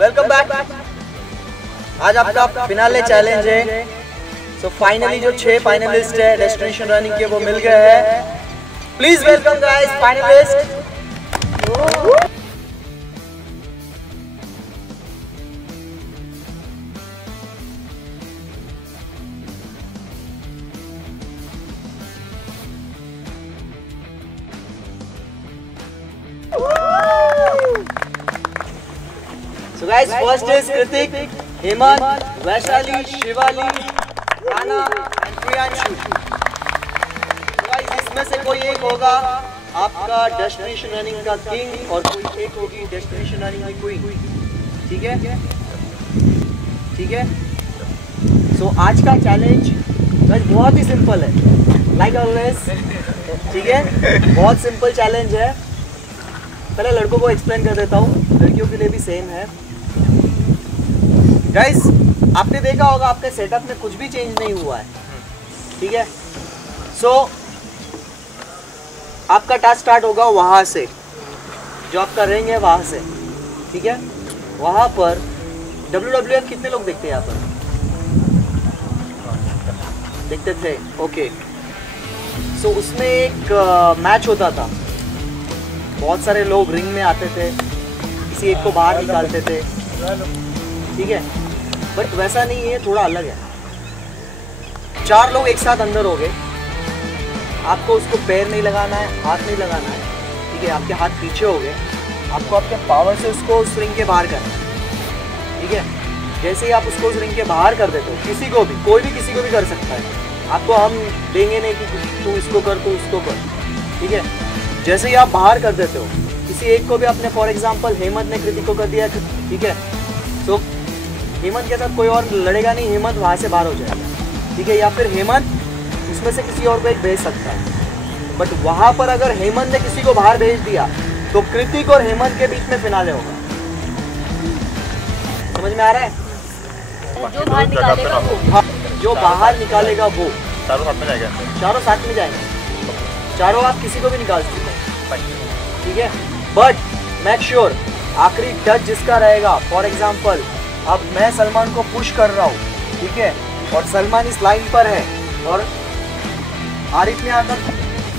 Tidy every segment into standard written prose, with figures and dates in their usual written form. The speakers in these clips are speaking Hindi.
Welcome back. आज आपका फिनाले चैलेंज है। सो फाइनली जो 6 फाइनलिस्ट है डेस्टिनेशन रनिंग के वो मिल गए हैं। Please welcome guys finalist. So guys, first is Kritik, Hemant, Vaishali, Shivali, Rana and Priyanshu. So guys, इसमें से कोई एक होगा आपका डेस्टिनेशन रनिंग का किंग और कोई एक होगी डेस्टिनेशन रनिंग की क्वीन। ठीक है, ठीक है। So आज का चैलेंज गाइस बहुत ही सिंपल है, लाइक ऑलवेज। ठीक है, बहुत सिंपल चैलेंज है। पहले लड़कों को एक्सप्लेन कर देता हूँ, लड़कियों के लिए भी सेम है। गाइस आपने देखा होगा आपके सेटअप में कुछ भी चेंज नहीं हुआ है। ठीक है, सो आपका टास्क स्टार्ट होगा वहाँ से, जो आपका रिंग है वहाँ से। ठीक है, वहाँ पर WWF कितने लोग देखते हैं यहाँ पर? देखते थे, ओके। सो उसमें एक मैच होता था, बहुत सारे लोग रिंग में आते थे, किसी एक को बाहर निकालते थे। ठीक है, बट वैसा नहीं है, थोड़ा अलग है। 4 लोग एक साथ अंदर हो गए, आपको उसको पैर नहीं लगाना है, हाथ नहीं लगाना है। ठीक है, आपके हाथ पीछे हो गए, आपको आपके पावर से उसको उस रिंग के बाहर करना है। ठीक है, जैसे ही आप उसको उस रिंग के बाहर कर देते हो, किसी को भी, कोई भी किसी को भी कर सकता है। आपको हम देंगे नहीं कि तू इसको कर, तू इसको कर। ठीक है, जैसे ही आप बाहर कर देते हो, किसी एक को भी आपने, फॉर एग्जांपल हेमंत ने कृतिक को कर दिया। ठीक है, तो हेमंत के साथ कोई और लड़ेगा नहीं, हेमंत वहाँ से बाहर हो जाएगा। ठीक है, या फिर हेमंत उसमें से किसी और को एक भेज सकता है। बट वहाँ पर अगर हेमंत ने किसी को बाहर भेज दिया तो कृतिक और हेमंत के बीच में फिनाले होगा। समझ में आ रहा है? जो बाहर निकालेगा वो। हाँ, जो बाहर निकालेगा वो। चारों साथ में जाएगा? चारों साथ में जाएंगे, चारों आप किसी को भी निकाल सकते हैं। ठीक है, बट मेक श्योर आखिरी टच जिसका रहेगा, फॉर एग्जाम्पल अब मैं सलमान को पुश कर रहा हूँ, ठीक है, और सलमान इस लाइन पर है और आरिफ ने आकर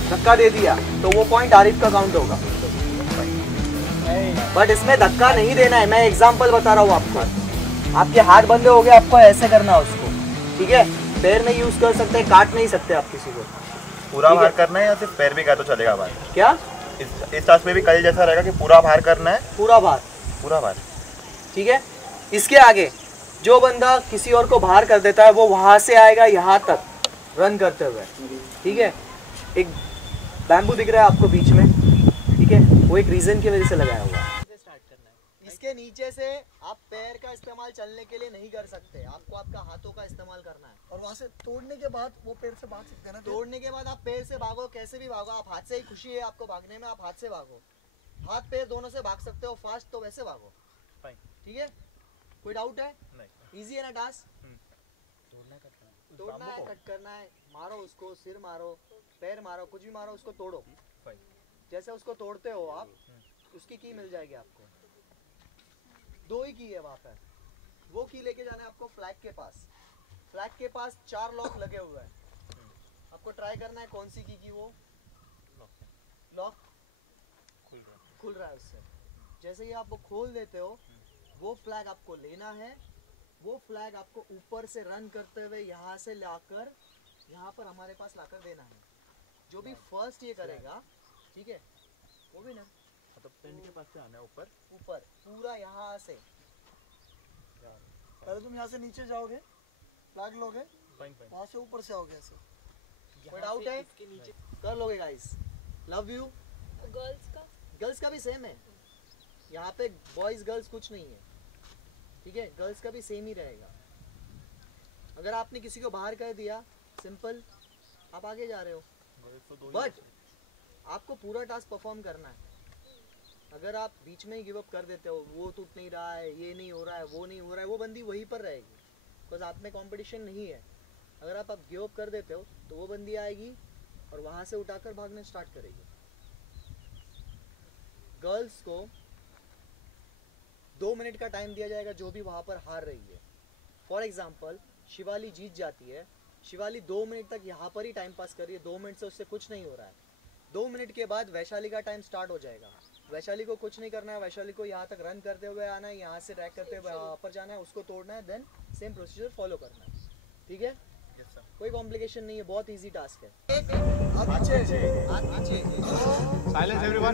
धक्का दे दिया तो वो पॉइंट आरिफ का काउंट होगा। बट इसमें धक्का नहीं देना है, मैं एग्जांपल बता रहा हूँ आपको। आपके हाथ बंधे हो गए, आपको ऐसे करना है उसको। ठीक है, पैर नहीं यूज कर सकते, काट नहीं सकते आप किसी को। पूरा बाहर करना है या सिर्फ पैर भी का तो चलेगा बाहर? क्या इस टास्क में भी कल जैसा रहेगा कि पूरा बाहर करना है? पूरा बाहर, पूरा बाहर। ठीक है। इसके आगे जो बंदा किसी और को बाहर कर देता है वो वहां से आएगा यहाँ तक रन करते हुए, ठीक है। एक बैम्बू दिख रहा है आपको बीच में, ठीक है, वो एक रीजन की वजह से लगाया हुआ है। स्टार्ट करना है। इसके नीचे से आप पैर का इस्तेमाल चलने के लिए नहीं कर सकते, आपको आपका हाथों का इस्तेमाल करना है। और वहाँ से तोड़ने के बाद वो पैर से भाग सकते हैं ना? तोड़ने के बाद आप पैर से भागो, कैसे भी भागो, आप हाथ से ही खुशी है आपको भागने में, आप हाथ से भागो, हाथ पैर दोनों से भाग सकते हो फास्ट, तो वैसे भागो, ठीक है। कोई डाउट है? नहीं। इजी है ना टास्क? तोड़ना है, कट करना है, मारो उसको, सिर मारो, पैर मारो, कुछ भी मारो, उसको तोड़ो। जैसे उसको तोड़ते हो आप, उसकी की मिल जाएगी आपको। 2 ही की है वहाँ पर, वो की लेके जाना है आपको फ्लैग के पास। फ्लैग के पास 4 लॉक लगे हुए हैं, आपको ट्राई करना है कौन सी की वो लॉक खुल रहा है उससे। जैसे ही आप वो खोल देते हो, वो फ्लैग आपको लेना है, वो फ्लैग आपको ऊपर से रन करते हुए यहाँ से लाकर यहाँ पर हमारे पास लाकर देना है। जो भी फर्स्ट ये करेगा, ठीक है, वो भी ना मतलब टेंट के पास से आना है ऊपर पूरा यहाँ से। पहले तुम यहाँ से नीचे जाओगे, फ्लैग लोगे, वहाँ से ऊपर से आओगे ऐसे। कोई डाउट है? कर लोगे गाइस। Love you. गर्ल्स का भी सेम है यहाँ पे, बॉयज गर्ल्स कुछ नहीं है, ठीक है। गर्ल्स का भी सेम ही रहेगा। अगर आपने किसी को बाहर कर दिया, सिंपल, आप आगे जा रहे हो, बट आपको पूरा टास्क परफॉर्म करना है। अगर आप बीच में ही गिव अप कर देते हो, वो टूट नहीं रहा है, ये नहीं हो रहा है, वो नहीं हो रहा है, वो बंदी वहीं पर रहेगी, बिकॉज आप में कंपटीशन नहीं है। अगर आप गिव अप कर देते हो तो वो बंदी आएगी और वहाँ से उठाकर भागना स्टार्ट करेगी। गर्ल्स को 2 मिनट का टाइम दिया जाएगा जो भी वहाँ पर हार रही है। फॉर एग्जाम्पल, शिवाली जीत जाती है, शिवाली 2 मिनट तक यहाँ पर ही टाइम पास कर रही है, 2 मिनट से उससे कुछ नहीं हो रहा है। 2 मिनट के बाद वैशाली का टाइम स्टार्ट हो जाएगा। वैशाली को कुछ नहीं करना है, वैशाली को यहाँ तक रन करते हुए आना है, यहाँ से ट्रैक करते हुए वहाँ पर जाना है, उसको तोड़ना है, देन सेम प्रोसीजर फॉलो करना है, ठीक है। कोई कॉम्प्लिकेशन नहीं है, बहुत इजी टास्क है। Silence everyone.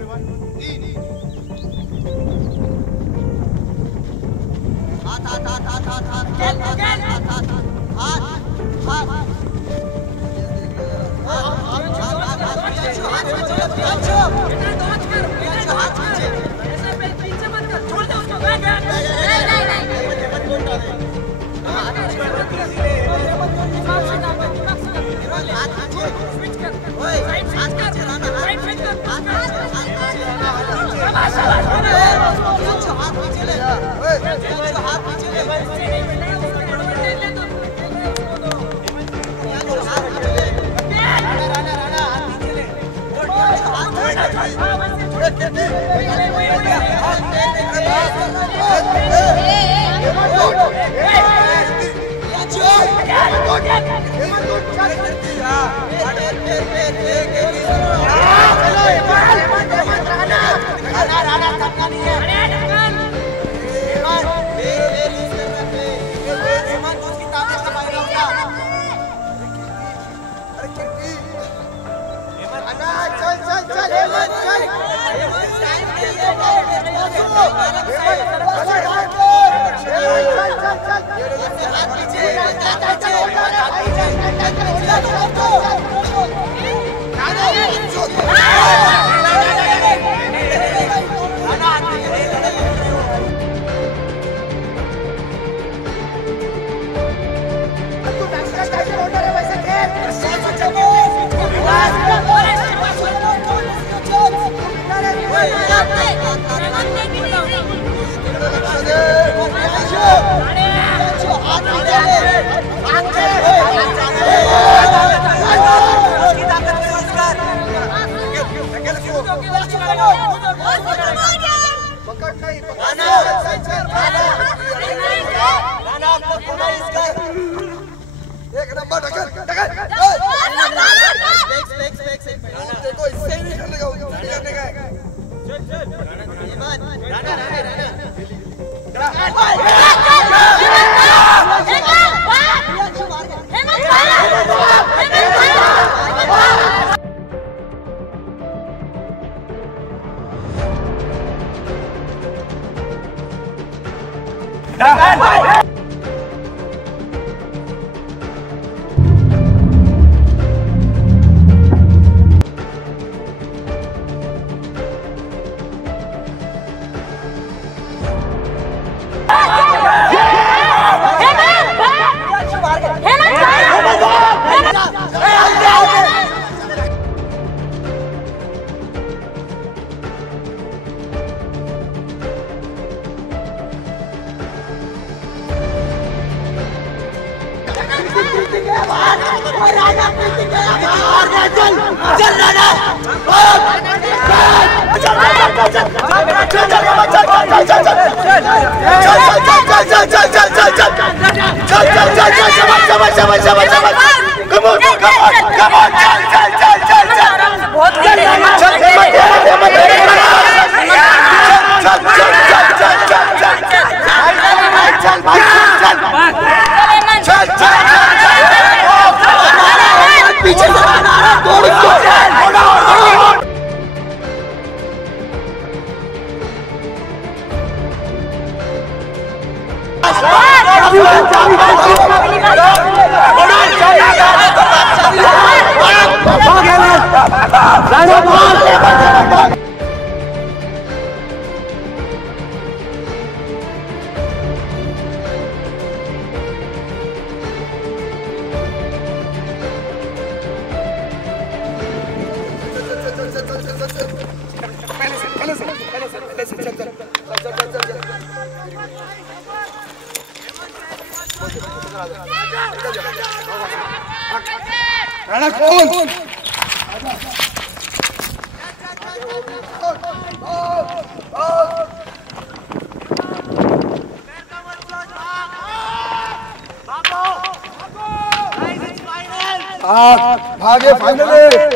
भागे फाइनली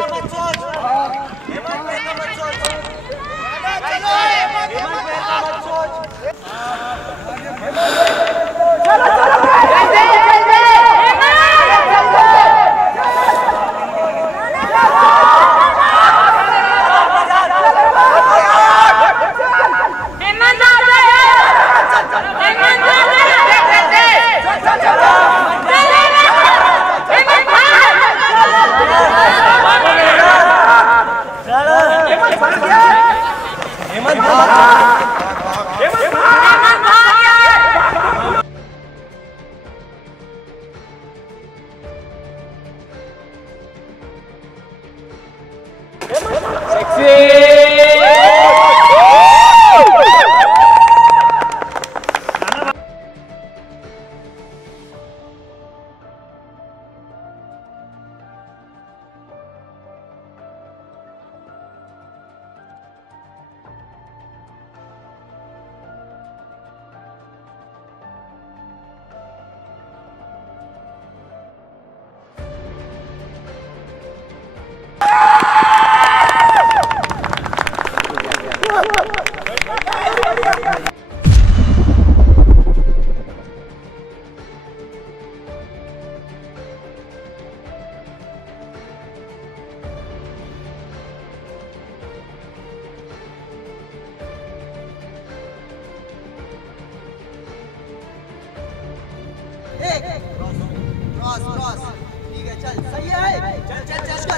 ठीक है चल सही है चल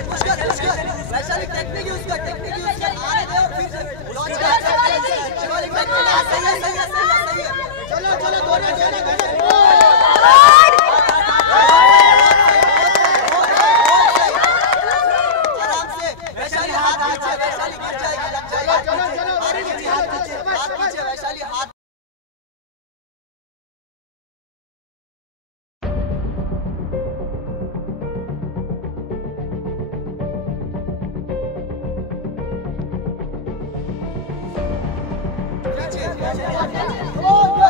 पुश कर वैशाली टेक्निक यूज कर आने दे और फिर लॉन्च कर शिवाली टेक्निक सही है चलो दोनों आराम से वैशाली हाथ नीचे वैशाली गिर जाएगी चलो हाथ नीचे वैशाली हाथ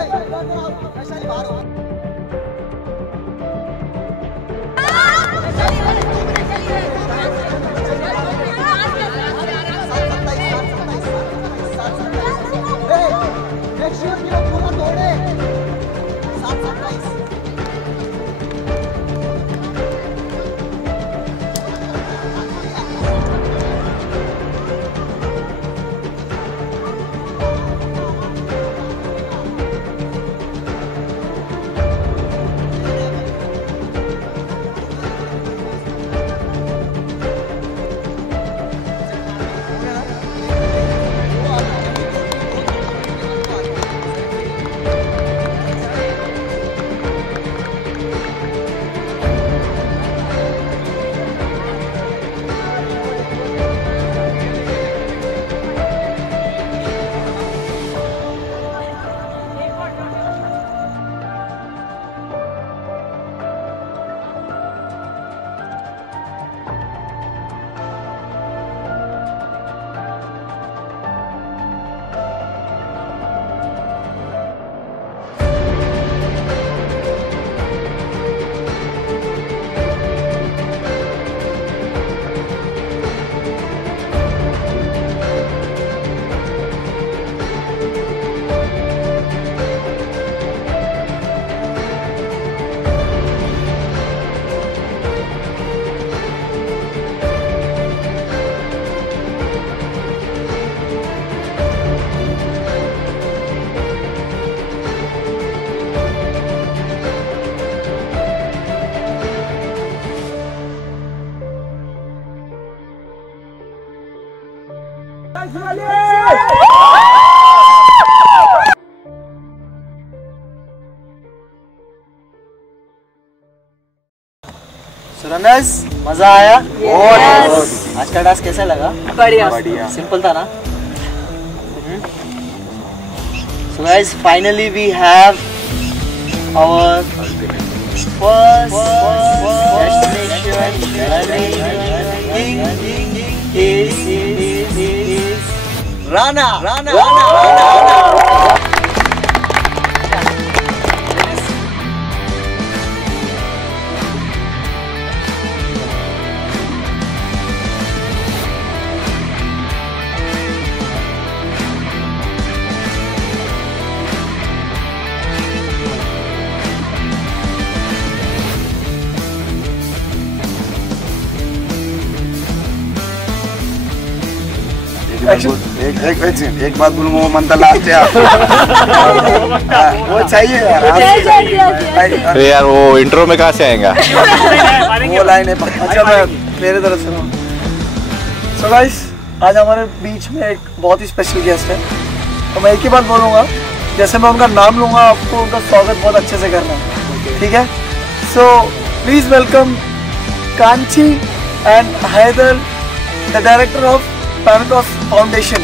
वैशाली बाहर हो सुरनस मजा आया? आज का टास्क कैसा लगा? बढ़िया। सिंपल था ना? So guys, finally we have our first destination is Rana. एक बात बोलूँ वो मनता लास्ट है वो चाहिए यार। यार वो इंट्रो में कहाँ से आएगा? वो लाइन है। अच्छा मैं मेरे तरफ से सो गाइस आज हमारे बीच में एक बहुत ही स्पेशल गेस्ट है तो मैं एक ही बात बोलूँगा जैसे मैं उनका नाम लूँगा आपको उनका स्वागत बहुत अच्छे से करना है ठीक है। So please welcome Kanchi and Haider the director of Panicos Foundation.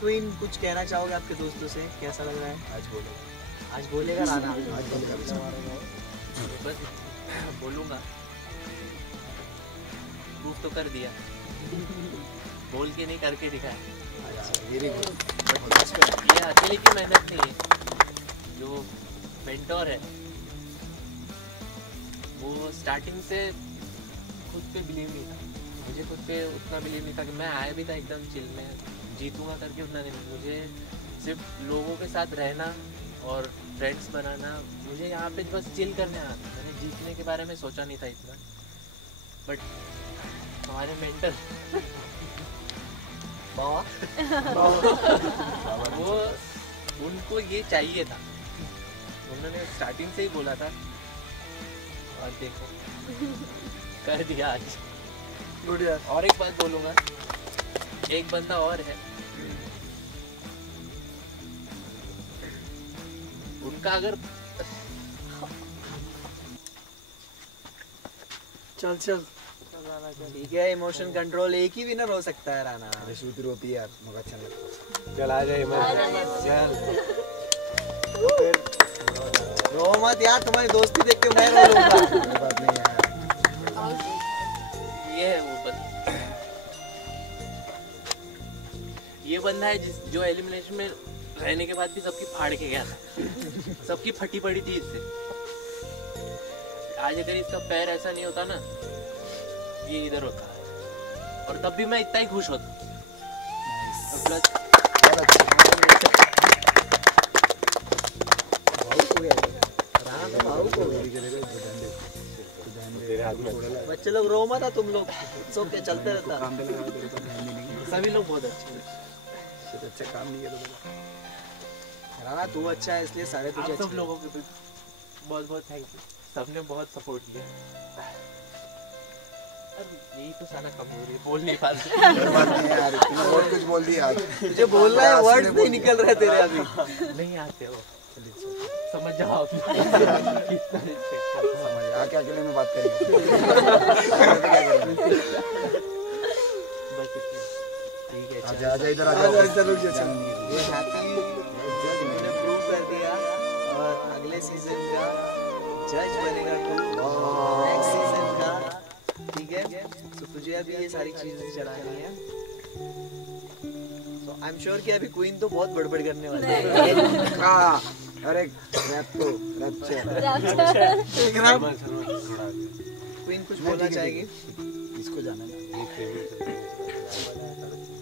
Queen कुछ कहना चाहोगे आपके दोस्तों से? कैसा लग रहा है? आज बोलेगा राना। बस बोलूँगा प्रूफ तो कर दिया बोल के नहीं करके दिखाया। ये अकेले की मेहनत नहीं है। जो मेंटोर है वो स्टार्टिंग से खुद पे बिलीव नहीं था। मुझे खुद पे उतना बिलीव नहीं था कि मैं आया भी था एकदम चिल में जीतूंगा करके उतना नहीं। मुझे सिर्फ लोगों के साथ रहना और फ्रेंड्स बनाना मुझे यहाँ पे बस चिल करने आना। मैंने जीतने के बारे में सोचा नहीं था इतना। बट हमारे मेंटर वो उनको ये चाहिए था। उन्होंने स्टार्टिंग से ही बोला था और देखो कर दिया आज। गुड यार। और एक बात बोलूँगा एक बंदा और है उनका अगर चल ठीक है इमोशन कंट्रोल एक ही विनर हो सकता है राना। रोती यार मगर अच्छा लगता चल आ जाए रो मत यार तुम्हारी दोस्ती देख के मैं रो लूंगा। बात नहीं यार। ये है वो ये बंदा है जो एलिमिनेशन में रहने के बाद भी सबकी फाड़ के गया था। सबकी फटी पड़ी थी इससे। आज अगर इसका पैर ऐसा नहीं होता ना ये इधर होता और तब भी मैं इतना ही खुश होता। बच्चे लोग रो मत तुम लोग सो के चलते रहता। सभी लोग बहुत अच्छे अच्छा काम नहीं किया राना तू अच्छा है इसलिए सारे तुझे आप सब लोगों के बहुत बहुत थैंक यू। सबने बहुत सपोर्ट किया। यही तो सारा कमजोरी बोल नहीं पाता यार बहुत कुछ बोल दिया आज। तुझे बोलना है वर्ड्स नहीं निकल रहे तेरे अभी। नहीं आते हो समझ जाओ आके अकेले में बात करेंगे। ठीक है आजा आजा इधर आजा इधर रुक जा। ये हैप्पी ने प्रूव कर दिया और अगले सीजन का जज बनेगा तू नेक्स्ट सीजन का। ठीक है तो तुझे अभी ये सारी चीजें चढ़ानी है। तो आई एम श्योर कि अभी क्वीन तो बहुत बड़बड़ करने वाली है। अरे रैप तो क्वीन कुछ बोलना चाहेगी? इसको जाना है।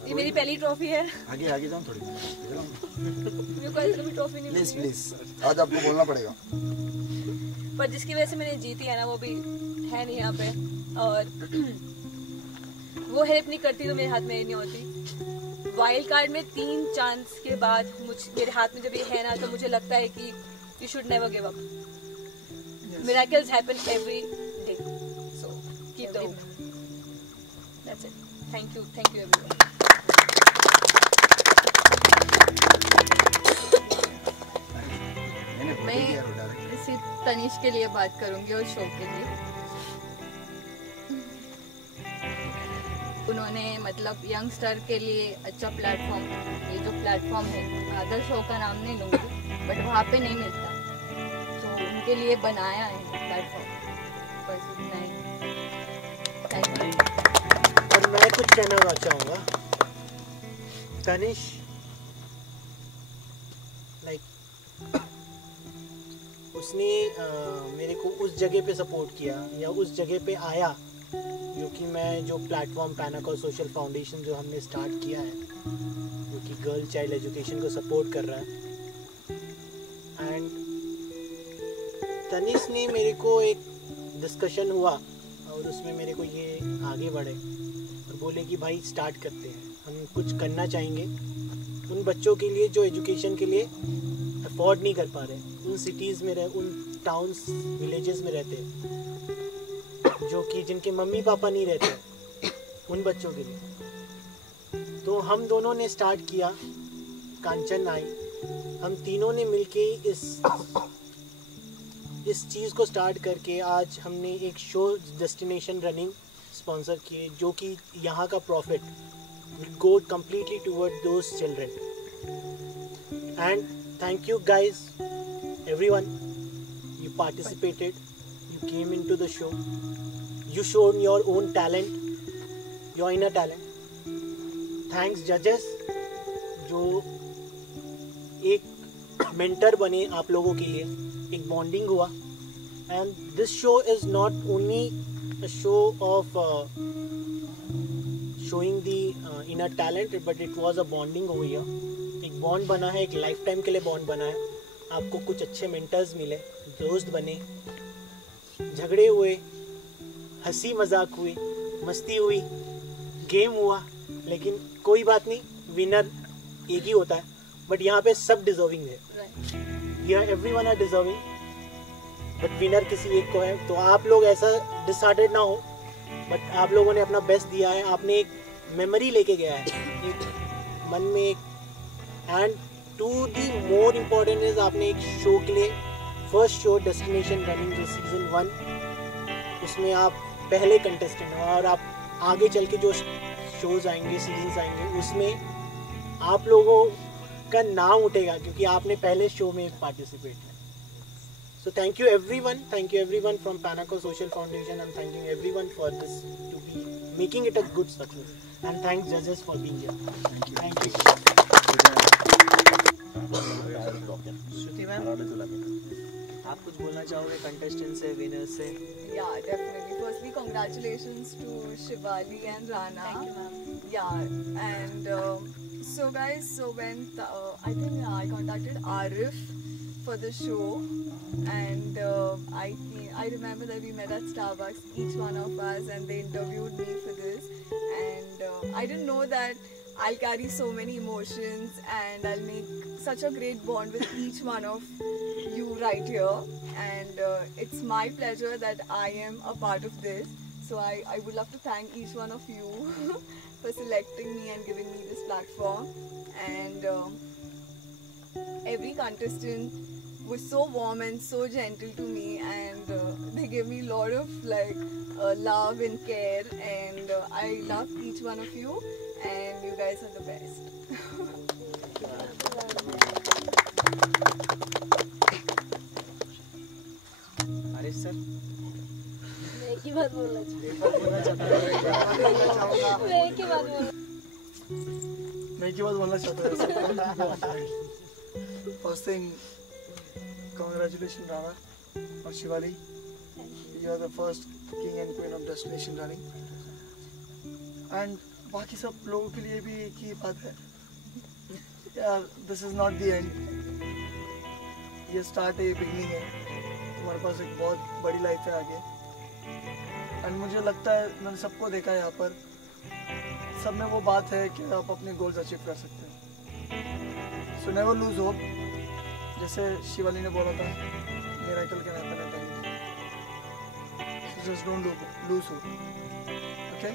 ये मेरी पहली ट्रॉफी है। आगे आगे जाओ थोड़ी। मेरे को ऐसे कभी ट्रॉफी नहीं प्लीज मिली। प्लीज आज आपको बोलना पड़ेगा। पर जिसकी वजह से मैंने जीती है ना, वो भी है नहीं यहाँ पे, और वो हेल्प नहीं करती तो मेरे हाथ में ये नहीं होती। वाइल्ड कार्ड में 3 चांस के बाद मेरे हाथ में जब ये है ना, तो मुझे लगता है कि you should never give up. Miracles happen every day, so keep the hope. That's it. Thank you everyone. मैं सिर्फ तनिष के लिए बात करूंगी और शो के लिए। उन्होंने मतलब यंगस्टर के लिए अच्छा प्लेटफॉर्म, ये जो प्लेटफॉर्म है, अदर शो का नाम नहीं लूँगी बट वहाँ पे नहीं मिलता, तो उनके लिए बनाया है प्लेटफॉर्म। बस इतना ही। Thank you. और मैं कुछ कहना चाहूँगा। तनिष उसने मेरे को उस जगह पे सपोर्ट किया या उस जगह पे आया जो कि मैं जो प्लेटफॉर्म पैनाकोर सोशल फाउंडेशन जो हमने स्टार्ट किया है, जो कि गर्ल चाइल्ड एजुकेशन को सपोर्ट कर रहा है। एंड तनिष ने मेरे को एक डिस्कशन हुआ और उसमें मेरे को ये आगे बढ़े और बोले कि भाई स्टार्ट करते हैं, हम कुछ करना चाहेंगे उन बच्चों के लिए जो एजुकेशन के लिए अफोर्ड नहीं कर पा रहे, उन सिटीज़ में रहे, उन टाउन्स विलेजेस में रहते, जो कि जिनके मम्मी पापा नहीं रहते, उन बच्चों के लिए। तो हम दोनों ने स्टार्ट किया, कांचन आई, हम तीनों ने मिलके इस चीज़ को स्टार्ट करके आज हमने एक शो डेस्टिनेशन रनिंग स्पॉन्सर किए, जो कि यहाँ का profit will go completely toward those children. And thank you guys, everyone. You participated, you came into the show, you showed your own talent, your inner talent. Thanks judges, जो एक mentor बने आप लोगों के लिए, एक bonding हुआ. And this show is not only a show of showing the inner talent, but it was a bonding over here. एक बॉन्ड बना है, एक लाइफ टाइम के लिए बॉन्ड बना है। आपको कुछ अच्छे मेंटर्स मिले, दोस्त बने, झगड़े हुए, हंसी मजाक हुई, मस्ती हुई, गेम हुआ, लेकिन कोई बात नहीं, विनर एक ही होता है। बट यहाँ पे सब डिजर्विंग है, यहाँ everyone are deserving, but winner किसी एक को है। तो आप लोग ऐसा डिसहार्टेड ना हो, बट आप लोगों ने अपना बेस्ट दिया है, आपने एक मेमोरी लेके गया है, एक मन में एक, and to the more important is आपने एक शो के लिए, फर्स्ट शो डेस्टिनेशन रनिंग जो सीजन 1, उसमें आप पहले कंटेस्टेंट हो, और आप आगे चल के जो शोज आएंगे, सीजन्स आएंगे, उसमें आप लोगों का नाम उठेगा क्योंकि आपने पहले शो में पार्टिसिपेट किया। So thank you everyone from Panaco Social Foundation. I'm thanking everyone for this, to be making it a good success. And thanks judges for being here. Thank you. Shruti ma'am, आप कुछ बोलना चाहोगे कंटेस्टेंट से, विनर से? Yeah, definitely. Firstly, congratulations to Shivali and Rana. Thank you, ma'am. Yeah, and so guys, so when I think I contacted Arif for the show, and I remember that we met at Starbucks, each one of us, and they interviewed me for this, and I didn't know that I'll carry so many emotions and I'll make such a great bond with each one of you right here, and it's my pleasure that I am a part of this. So I would love to thank each one of you for selecting me and giving me this platform, and every contestant was so warm and so gentle to me, and they gave me a lot of love and care, and I love each one of you, and you guys are the best. Arif sir, मैं एक ही बात बोलना मैं एक ही बात बोलना चाहता हूँ। फर्स्ट थिंग, Congratulations Rana और Shivali, you are the first king and queen of destination running. And बाकी सब लोगों के लिए भी एक ही बात है यार, this is not the end. ये स्टार्ट है, ये बिगनिंग है. तुम्हारे पास एक बहुत बड़ी लाइफ है आगे. एंड मुझे लगता है मैंने सबको देखा है यहाँ पर, सब में वो बात है कि आप अपने गोल्स अचीव कर सकते हैं. So never lose hope. जैसे शिवाली ने बोला था, miracle can happen at any time. So just don't lose hope. Okay,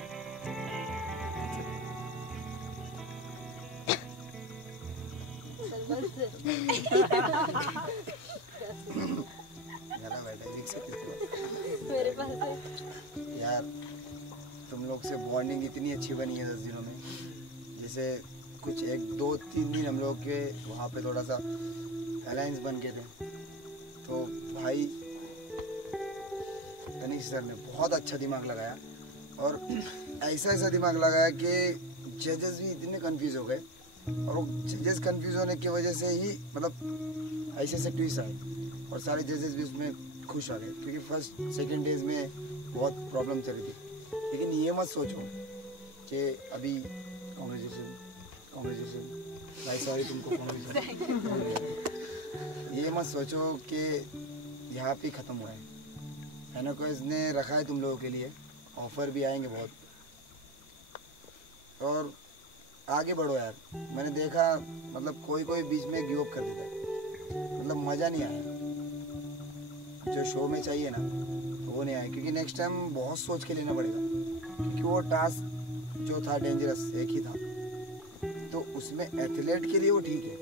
मेरा बेटा विकसित मेरे पास है यार. तुम लोग से बॉन्डिंग इतनी अच्छी बनी है 10 दिनों में. जैसे कुछ 1-2-3 दिन हम लोग के वहाँ पे थोड़ा सा अलायंस बन के थे, तो भाई तनिष सर ने बहुत अच्छा दिमाग लगाया. और ऐसा दिमाग लगाया कि जजेस भी इतने कंफ्यूज हो गए, और वो जजेस कंफ्यूज होने की वजह से ही मतलब ऐसे ट्विस्ट आए, और सारे जजेस भी उसमें खुश आ गए. क्योंकि फर्स्ट सेकंड डेज में बहुत प्रॉब्लम चल रही थी. लेकिन ये मत सोचो कि अभी कांग्रेचुलेशन भाई, सॉरी तुमको ये मत सोचो कि यहाँ पे ख़त्म हुआ है. एनाकोइज ने रखा है तुम लोगों के लिए, ऑफ़र भी आएंगे बहुत, और आगे बढ़ो यार. मैंने देखा मतलब कोई बीच में गिव अप कर देता है, मतलब मज़ा नहीं आया. जो शो में चाहिए ना वो नहीं आया. क्योंकि नेक्स्ट टाइम बहुत सोच के लेना पड़ेगा, क्योंकि वो टास्क जो था डेंजरस एक ही था, तो उसमें एथलीट के लिए वो ठीक है.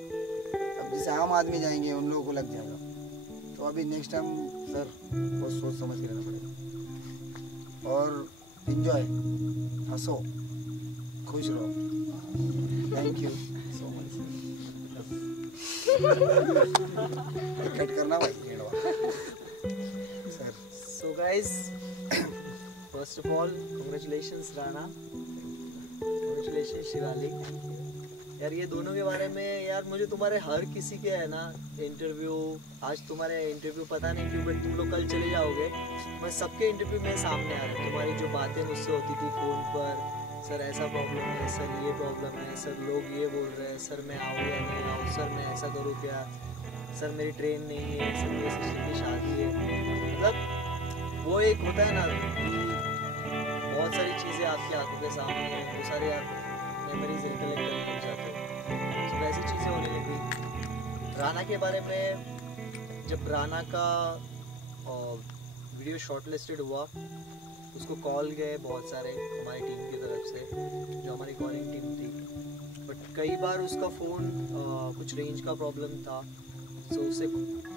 अब जैसे आम आदमी जाएंगे उन लोगों को लग जाएगा. तो अभी नेक्स्ट टाइम सर बहुत सोच समझ के लेना पड़ेगा. और इन्जॉय, हंसो, खुश रहो. Thank you so much. Cut करना भाई sir. So guys, first of all, congratulations Rana, congratulations Shivali. यार ये दोनों के बारे में यार मुझे तुम्हारे हर किसी के है ना इंटरव्यू, आज तुम्हारे इंटरव्यू पता नहीं क्यों बट तुम लोग कल चले जाओगे, मैं सबके इंटरव्यू में सामने आ रहा है. तुम्हारी जो बातें मुझसे होती थी फ़ोन पर, सर ऐसा प्रॉब्लम है, सर ये प्रॉब्लम है, सर लोग ये बोल रहे हैं, सर मैं आऊँ या नहीं आऊँ, सर मैं ऐसा करूँ क्या, सर मेरी ट्रेन नहीं है, सर मेरी सिस्टर की शादी है. मतलब वो एक होता है ना कि बहुत सारी चीज़ें आपकी आंखों के सामने हैं, वो सारे आप मेमोरीज रिकलेक्ट करने लग जाते हो. तो वैसी चीज़ें होने लगी. राना के बारे में, जब राना का वीडियो शॉर्टलिस्टेड हुआ, उसको कॉल गए बहुत सारे हमारी टीम की तरफ से, जो हमारी कॉलिंग टीम थी. बट कई बार उसका फ़ोन कुछ रेंज का प्रॉब्लम था, तो उससे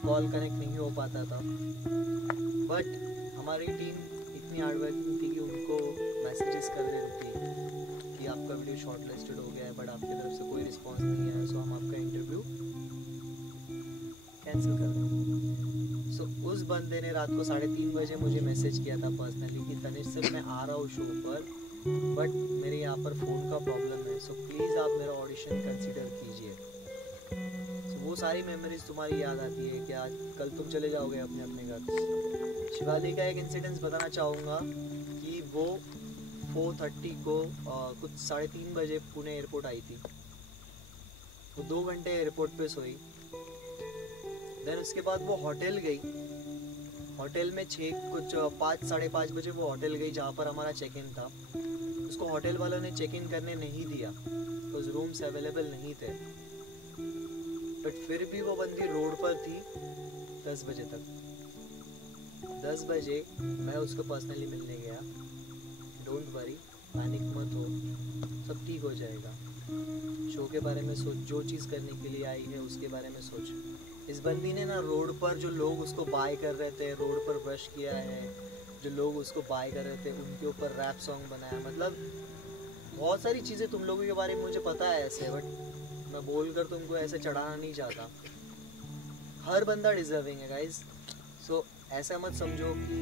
कॉल कनेक्ट नहीं हो पाता था. बट हमारी टीम इतनी हार्डवर्किंग थी कि उनको मैसेजेस कर रही थी कि आपका वीडियो शॉर्टलिस्टेड हो गया है बट आपकी तरफ से कोई रिस्पांस नहीं आया, सो हम आपका इंटरव्यू कैंसिल कर रहे हैं. सो उस बंदे ने रात को 3:30 बजे मुझे मैसेज किया था पर्सनली कि तनिष सर मैं आ रहा हूँ शो पर, बट मेरे यहाँ पर फ़ोन का प्रॉब्लम है, सो प्लीज़ आप मेरा ऑडिशन कंसिडर कीजिए. सो वो सारी मेमोरीज तुम्हारी याद आती है कि आज कल तुम चले जाओगे अपने अपने घर. शिवाली का एक इंसिडेंस बताना चाहूँगा कि वो 4:30 को कुछ 3:30 बजे पुणे एयरपोर्ट आई थी. वो 2 घंटे एयरपोर्ट पे सोई. देन उसके बाद वो होटल गई. होटल में 5-5:30 बजे वो होटल गई जहाँ पर हमारा चेक इन था. उसको होटल वालों ने चेक इन करने नहीं दिया, बिकॉज रूम्स अवेलेबल नहीं थे. बट फिर भी वो बंदी रोड पर थी 10 बजे तक. 10 बजे मैं उसको पर्सनली मिलने गया. डोंट वरी, पैनिक मत हो, सब ठीक हो जाएगा. शो के बारे में सोच, जो चीज़ करने के लिए आई है उसके बारे में सोच. इस बंदी ने ना रोड पर जो लोग उसको बाय कर रहे थे, रोड पर ब्रश किया है, जो लोग उसको बाय कर रहे थे उनके ऊपर रैप सॉन्ग बनाया. मतलब बहुत सारी चीज़ें तुम लोगों के बारे में मुझे पता है ऐसे, बट मैं बोलकर तुमको ऐसे चढ़ाना नहीं चाहता. हर बंदा डिजर्विंग है गाइज. सो ऐसा मत समझो कि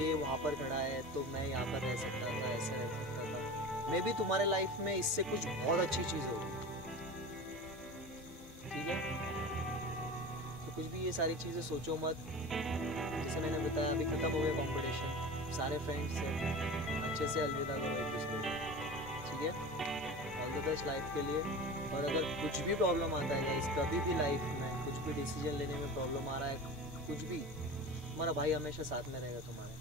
ये वहाँ पर खड़ा है तो मैं यहाँ पर रह सकता था, ऐसे रह सकता था. मे भी तुम्हारे लाइफ में इससे कुछ बहुत अच्छी चीज़ होगी, ठीक है. तो कुछ भी ये सारी चीज़ें सोचो मत। जैसे मैंने बताया अभी ख़त्म हो गया कंपटीशन, सारे फ्रेंड्स हैं, अच्छे से अलविदा करो एक दूसरे को, ठीक है। ऑल द बेस्ट लाइफ के लिए। और अगर कुछ भी प्रॉब्लम आता है गाइस, कभी भी लाइफ में कुछ भी डिसीजन लेने में प्रॉब्लम आ रहा है, कुछ भी, हमारा भाई हमेशा साथ में रहेगा तुम्हारे।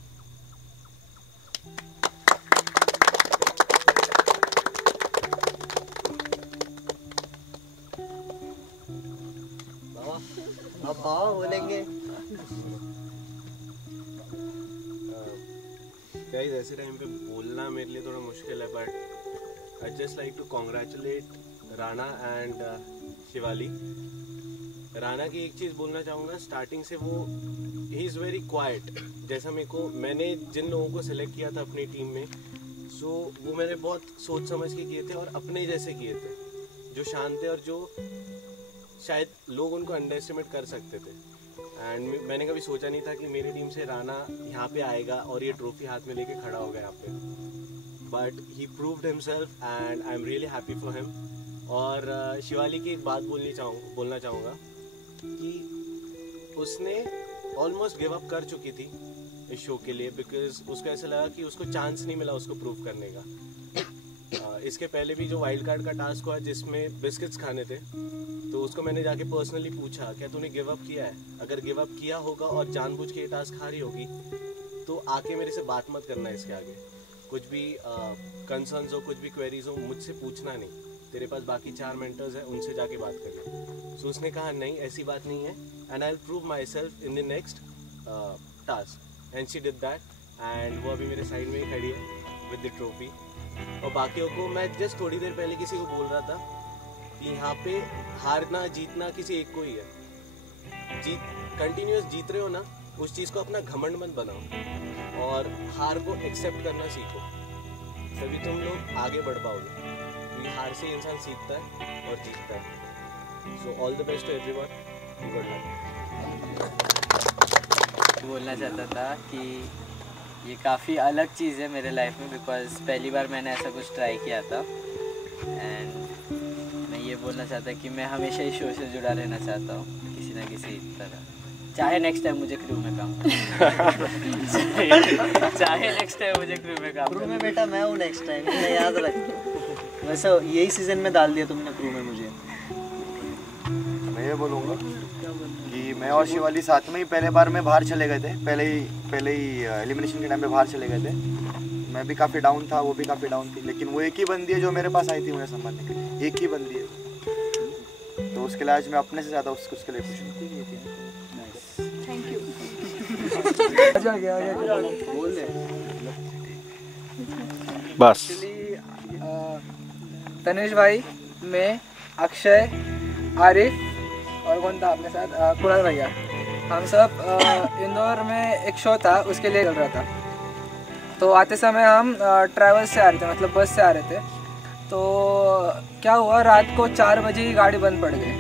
अब बाबा बोलेंगे। गाइस ऐसे टाइम पे बोलना मेरे लिए थोड़ा मुश्किल है, but I just like to congratulate Rana and Shivali. Rana की एक चीज़ बोलना चाहूँगा, स्टार्टिंग से वो ही इज़ वेरी क्वाइट। जैसा मैंने जिन लोगों को सिलेक्ट किया था अपनी टीम में, सो वो मैंने बहुत सोच समझ के किए थे और अपने जैसे किए थे, जो शांत थे और जो शायद लोग उनको अंडर एस्टिमेट कर सकते थे। एंड मैंने कभी सोचा नहीं था कि मेरी टीम से राणा यहाँ पे आएगा और ये ट्रॉफी हाथ में लेके खड़ा होगा यहाँ पे, but he proved himself and I am really happy for him. और शिवाली की एक बात बोलना चाहूँगा कि उसने ऑलमोस्ट गिव अप कर चुकी थी इस शो के लिए, बिकॉज उसको ऐसा लगा कि उसको चांस नहीं मिला उसको प्रूव करने का। इसके पहले भी जो वाइल्ड कार्ड का टास्क हुआ जिसमें बिस्किट्स खाने थे, तो उसको मैंने जाके पर्सनली पूछा क्या तूने गिव अप किया है? अगर गिव अप किया होगा और जानबूझ के ये टास्क हारी होगी तो आके मेरे से बात मत करना इसके आगे। कुछ भी कंसर्न्स हो, कुछ भी क्वेरीज हो, मुझसे पूछना नहीं, तेरे पास बाकी 4 मेंटर्स हैं, उनसे जाके बात करना। सो उसने कहा नहीं ऐसी बात नहीं है, and I will prove my self in the next task, and she did that. And वो अभी मेरे साइड में ही खड़ी है विद द ट्रॉफी। और बाकियों को मैं जस्ट थोड़ी देर पहले किसी को बोल रहा था कि यहाँ पे हारना जीतना किसी एक को ही है। कंटिन्यूअस जीत रहे हो ना, उस चीज़ को अपना घमंड मत बनाओ और हार को एक्सेप्ट करना सीखो, तभी तुम लोग आगे बढ़ पाओगे। क्योंकि हार से इंसान सीखता है और जीतता है। So all the best to everyone, good luck. बोलना चाहता था कि ये काफ़ी अलग चीज़ है मेरे लाइफ में, बिकॉज पहली बार मैंने ऐसा कुछ ट्राई किया था। एंड मैं ये बोलना चाहता कि मैं हमेशा इस शो से जुड़ा रहना चाहता हूँ किसी ना किसी तरह, चाहे नेक्स्ट टाइम मुझे क्रू में काम चाहे नेक्स्ट टाइम मुझे क्रू में काम क्रू में बेटा मैं हूँ नेक्स्ट टाइम, मैं याद रख। वैसे यही सीजन में डाल दिया तुमने क्रू में मुझे। मैं ये बोलूँगा कि मैं और शिवाली साथ में ही पहले बार में बाहर चले गए थे, पहले ही एलिमिनेशन के टाइम पे बाहर चले गए थे। मैं भी काफ़ी डाउन था, वो भी काफ़ी डाउन थी, लेकिन वो एक ही बंदी है जो मेरे पास आई थी मुझे संभालने के लिए, एक ही बंदी है। तो उसके लिए आज मैं अपने से ज़्यादा उसके लिए खुश हूँ। Thank you. बोल दे बस। तनिष भाई, मैं, अक्षय, आरिफ और कौन था आपके साथ, कुणाल भैया, हम सब इंदौर में एक शो था उसके लिए चल रहा था। तो आते समय हम ट्रैवल से आ रहे थे, मतलब बस से आ रहे थे। तो क्या हुआ, रात को 4 बजे ही गाड़ी बंद पड़ गई।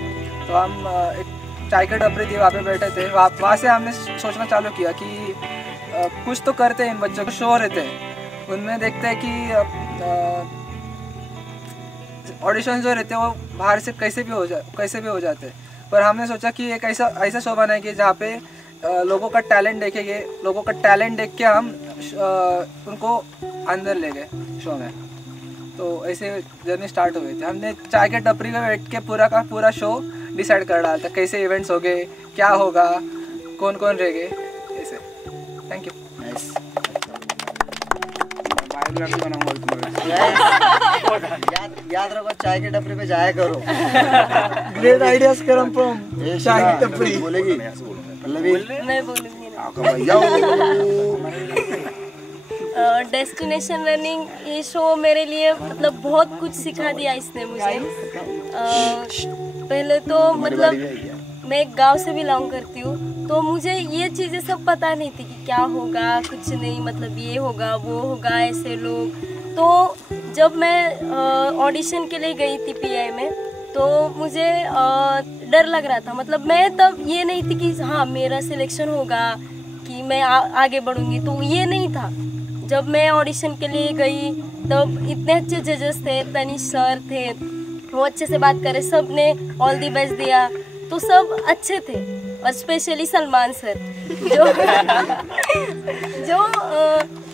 तो हम एक चाय की टपरी थी, वहाँ पे बैठे थे। वहाँ से हमने सोचना चालू किया कि कुछ तो करते हैं, इन बच्चों को शो रहते हैं, उनमें देखते हैं कि ऑडिशन जो रहते हैं वो बाहर से कैसे भी हो जाते हैं। पर हमने सोचा कि एक ऐसा शो बनाएंगे जहाँ पे लोगों का टैलेंट देखेंगे, लोगों का टैलेंट देख के हम उनको अंदर ले गए शो में। तो ऐसे जर्नी स्टार्ट हुई थी। हमने चाय के टपरी में बैठ के पूरा का पूरा शो डिसाइड कर डाला था, कैसे इवेंट्स हो गए, क्या होगा, कौन कौन रह गए, ऐसे। Thank you. याद रखो, चाय के टपरी पे जाया करो। ग्रेट आइडियाज कम फ्रॉम चाय की टपरी। बोलेगी मैं बोलूँगी डेस्टिनेशन रनिंग ये शो मेरे लिए मतलब बहुत कुछ सिखा दिया इसने मुझे। पहले तो मतलब मैं एक गांव से बिलोंग करती हूँ, तो मुझे ये चीज़ें सब पता नहीं थी कि क्या होगा, कुछ नहीं, मतलब ये होगा वो होगा, ऐसे लोग। तो जब मैं ऑडिशन के लिए गई थी पीआई में, तो मुझे डर लग रहा था। मतलब मैं तब ये नहीं थी कि हाँ मेरा सिलेक्शन होगा, कि मैं आगे बढ़ूंगी, तो ये नहीं था। जब मैं ऑडिशन के लिए गई तब इतने अच्छे जजेस थे, तनिष सर थे, वो अच्छे से बात करे, सब ने ऑल दी बेस्ट दिया। तो सब अच्छे थे, और स्पेशली सलमान सर जो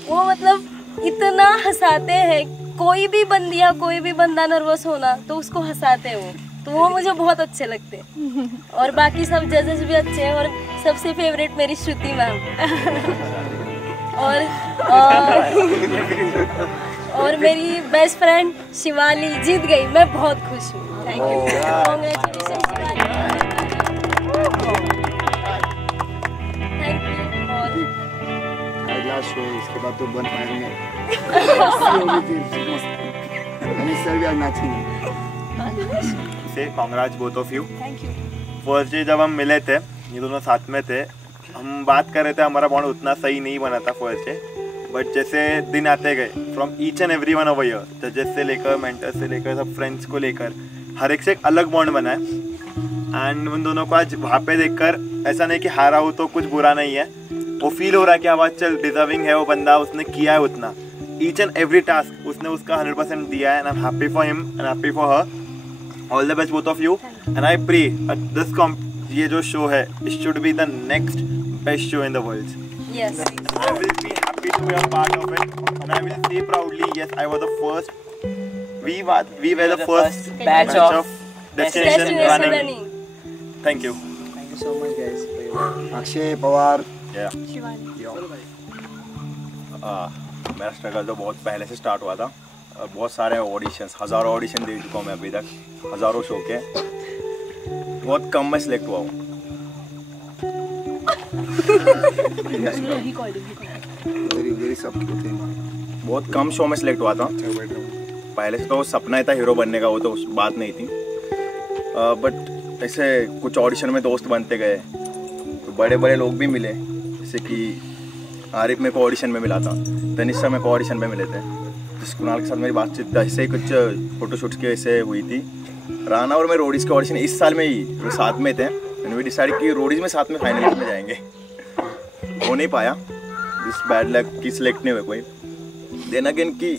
वो मतलब इतना हंसाते हैं, कोई भी बंदिया कोई भी बंदा नर्वस होना तो उसको हंसाते हैं वो, तो वो मुझे बहुत अच्छे लगते हैं। और बाकी सब जजेस भी अच्छे हैं, और सबसे फेवरेट मेरी श्रुति मैम और मेरी बेस्ट फ्रेंड शिवाली जीत गई, मैं बहुत खुश हूँ। Thank you, congratulation Shivali, thank you. और अगला शो इसके बाद तो बन पाएंगे सर भी आज नाचेंगे। से Congress both of you. Thank you. First day जब हम मिले थे, ये दोनों साथ में थे, हम बात कर रहे थे, हमारा बॉन्ड उतना सही नहीं बना था फर्स्ट डे, बट जैसे दिन आते गए from each and every one over here, जजेस से लेकर मेंटर्स से लेकर सब फ्रेंड्स को लेकर हर एक से एक अलग बॉन्ड बना है। एंड उन दोनों को आज वहाँ पे देखकर ऐसा नहीं कि हारा हो तो कुछ बुरा नहीं है, वो फील हो रहा है कि आवाज़ चल डिजर्विंग है वो बंदा, उसने किया है उतना, ईच एंड एवरी टास्क उसने उसका 100% दिया है, and I am happy for him and happy for her. All the best both of you, and I pray this ये जो शो है it should be the next best show in the world. Yes. I will be happy to be a part of it, and I will say proudly, yes, I was the first. We were the first batch of Destination running. Thank you. Thank you so much, guys. Akshay Pawar, मेरा स्ट्रगल तो बहुत पहले से स्टार्ट हुआ था, बहुत सारे ऑडिशंस, हज़ारों ऑडिशन दे चुका हूँ मैं अभी तक, हज़ारों शो के, बहुत कम में सिलेक्ट हुआ हूँ। बहुत कम शो में सिलेक्ट हुआ था, पहले से तो सपना ही था हीरो बनने का, वो तो बात नहीं थी, बट ऐसे कुछ ऑडिशन में दोस्त बनते गए, तो बड़े बड़े लोग भी मिले, जैसे कि आरिफ मेरे को ऑडिशन में मिला था, तनिष्का मेरे को ऑडिशन में मिले थे, जिस कुणाल के साथ मेरी बातचीत ऐसे ही कुछ फोटोशूट्स के ऐसे हुई थी। राना और मैं रोडीज के ऑडिशन इस साल में ही वो साथ में थे, मैंने भी डिसाइड कि रोडीज में साथ में फाइनल में जाएंगे, हो नहीं पाया, जिस बैड लक की सिलेक्ट नहीं हुए कोई। देन अगेन की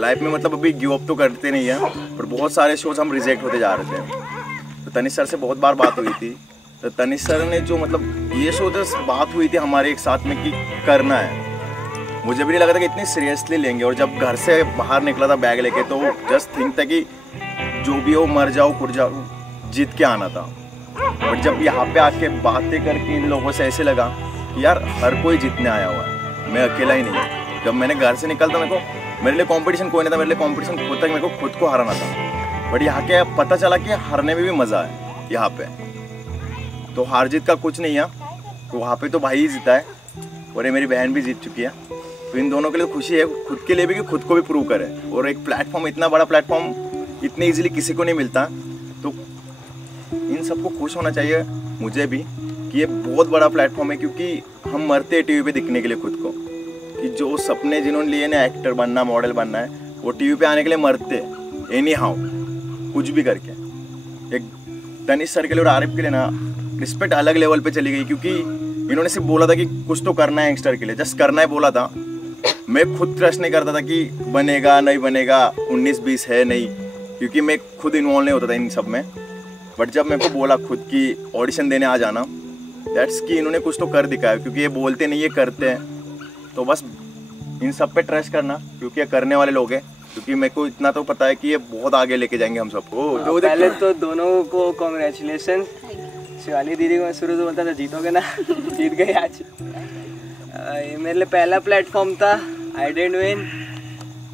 लाइफ में मतलब अभी गिव अप तो करते नहीं हैं, पर बहुत सारे शोज हम रिजेक्ट होते जा रहे थे, तो तनिष सर से बहुत बार बात हुई थी, तो तनिष सर ने जो मतलब ये शो तो बात हुई थी हमारे एक साथ में कि करना है, मुझे भी नहीं लगा था कि इतनी सीरियसली लेंगे, और जब घर से बाहर निकला था बैग लेके तो जस्ट थिंक था कि जो भी हो मर जाओ कुट जाओ जीत के आना था। बट जब यहाँ पे आके बातें करके इन लोगों से ऐसे लगा कि यार हर कोई जीतने आया हुआ है, मैं अकेला ही नहीं। जब मैंने घर से निकलता मेरे लिए कंपटीशन कोई नहीं था, मेरे लिए कंपटीशन खुद तक मेरे को खुद को हराना था। बट यहाँ के पता चला कि हारने में भी मज़ा है यहाँ पे, तो हार जीत का कुछ नहीं है, तो वहाँ पे तो भाई ही जीता है और ये मेरी बहन भी जीत चुकी है, तो इन दोनों के लिए खुशी है, खुद के लिए भी कि खुद को भी प्रूव करे। और एक प्लेटफॉर्म, इतना बड़ा प्लेटफॉर्म इतने ईजिली किसी को नहीं मिलता, तो इन सबको खुश होना चाहिए, मुझे भी, कि ये बहुत बड़ा प्लेटफॉर्म है, क्योंकि हम मरते हैं टीवी पे दिखने के लिए खुद को, कि जो सपने जिन्होंने लिए ना एक्टर बनना मॉडल बनना है, वो टीवी पे आने के लिए मरते एनी हाउ कुछ भी करके। एक तनिष सर के लिए और आरिफ के लिए ना रिस्पेक्ट अलग लेवल पे चली गई, क्योंकि इन्होंने सिर्फ बोला था कि कुछ तो करना है यंगस्टर के लिए, जस्ट करना है बोला था। मैं खुद ट्रस्ट नहीं करता था कि बनेगा नहीं बनेगा, 19-20 है नहीं, क्योंकि मैं खुद इन्वॉल्व नहीं होता था इन सब में। बट जब मेरे को बोला खुद की ऑडिशन देने आ जाना, दैट्स कि इन्होंने कुछ तो कर दिखाया, क्योंकि ये बोलते नहीं ये करते हैं, तो बस इन सब पे ट्रस्ट करना, क्योंकि ये करने वाले लोग हैं, क्योंकि मेरे को इतना तो पता है कि ये बहुत आगे लेके जाएंगे हम सबको। तो पहले तो दोनों को कॉन्ग्रेचुलेसन। शिवाली दीदी को मैं शुरू से बोलता था जीतोगे ना, जीत गए आज। ये मेरे लिए पहला प्लेटफॉर्म था, आई डिडंट विन,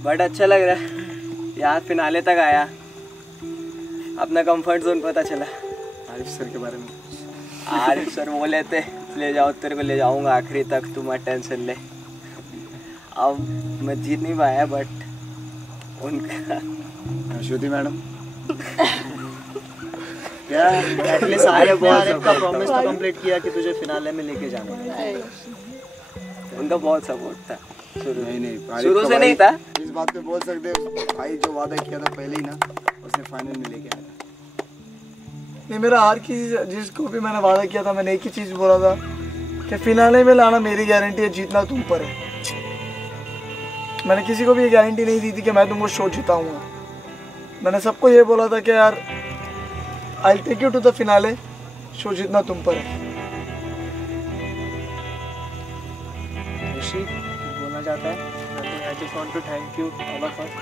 बट अच्छा लग रहा है, यहाँ फिनाले तक आया, अपना कंफर्ट जोन पता चला। आरिफ सर के बारे में, आरिफ सर बोले थे ले जाओ, तेरे को ले जाऊंगा आखिरी तक, तू मत टेंशन ले। अब मैं जीत नहीं पाया, बट उनका श्रुति मैडम क्या एटलीस्ट आरिफ का प्रॉमिस तो कंप्लीट किया कि तुझे फिनाले में लेके जाना है। उनका बहुत सपोर्ट था नहीं शुरू से नहीं था। इस बात पे बोल सकते भाई, जो वादा किया था पहले ही ना, उसने फाइनल में लेके आया। नहीं, मेरा हर चीज़ जिसको भी मैंने वादा किया था, मैंने एक ही चीज़ बोला था कि फिनाले में लाना मेरी गारंटी है, जीतना तुम पर है। मैंने किसी को भी ये गारंटी नहीं दी थी कि मैं तुमको शो जिताऊंगा। मैंने सबको ये बोला था कि यार I take you to the finale, show जीतना तुम पर है। ऋषि बोलना चाहता है? I just want to thank you all of us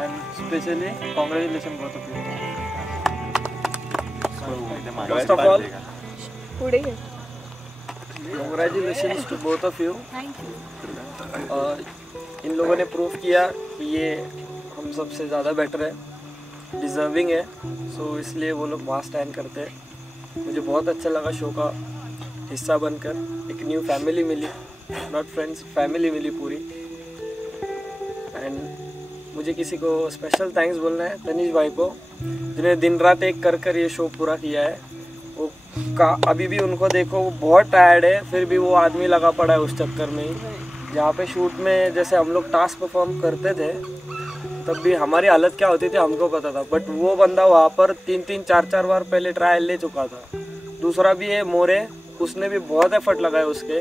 and especially congratulations both of you. First of all, congratulations to both of you. Thank you. इन लोगों ने प्रूव किया कि ये हम सबसे ज़्यादा बेटर है, डिज़र्विंग है, सो इसलिए वो लोग वहाँ स्टैंड करते हैं। मुझे बहुत अच्छा लगा शो का हिस्सा बनकर, एक न्यू फैमिली मिली, नॉट फ्रेंड्स, फैमिली मिली पूरी। एंड मुझे किसी को स्पेशल थैंक्स बोलना है तनीश भाई को, जिन्हें दिन रात एक कर ये शो पूरा किया है। वो अभी भी उनको देखो, वो बहुत टायर्ड है, फिर भी वो आदमी लगा पड़ा है उस चक्कर में ही। जहाँ पे शूट में जैसे हम लोग टास्क परफॉर्म करते थे तब भी हमारी हालत क्या होती थी हमको पता था, बट वो बंदा वहाँ पर 3-3, 4-4 बार पहले ट्रायल ले चुका था। दूसरा भी है मोरे, उसने भी बहुत एफर्ट लगाए उसके।